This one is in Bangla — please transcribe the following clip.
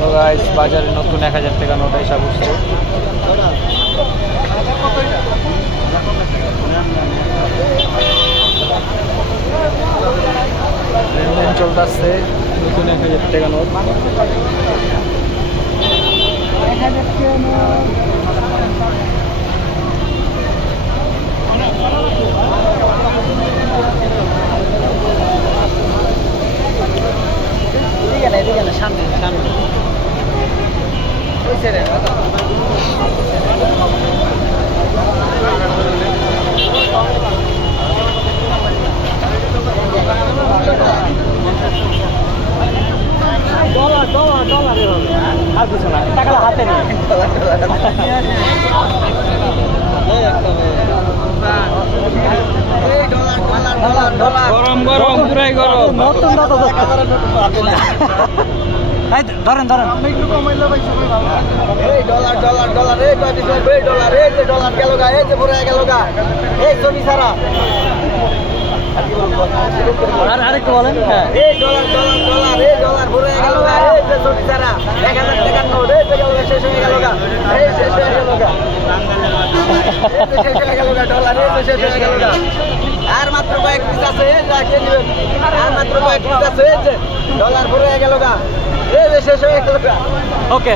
তো গাইস বাজারে নতুন 1000 টাকা নোট এসে বসছে। লেনদেন চলতেছে নতুন 1000 টাকা নোট। সামনে সামনে আর কিছু না, টাকাটা হাতে নেই। গরম গরম পুরাই গরম। ধরেন ধরেন ডলার ডলার ডলার এই ডলার এই যে ডলার গেল গা, এই যে ভরে গেল গা, এই ছবি ছাড়া আর আরেকটু বলেন। হ্যাঁ এই ডলার ডলার ডলার এই ডলার ভরে গেল গা, এই যে ছবি ছাড়া 1000 টাকার নোট, এই যে গেল গা, শেষ হয়ে গেল গা, এই শেষ হয়ে গেল গা, এই যে শেষ হয়ে গেল গা ডলার, এই যে শেষ হয়ে গেল গা। আর মাত্র কয়েক পিস আছে, এই যে কে নেবেন, আর মাত্র কয়েক পিস আছে, এই যে ডলার ভরে গেল গা, এই যে শেষ হয়ে গেল গা। ওকে।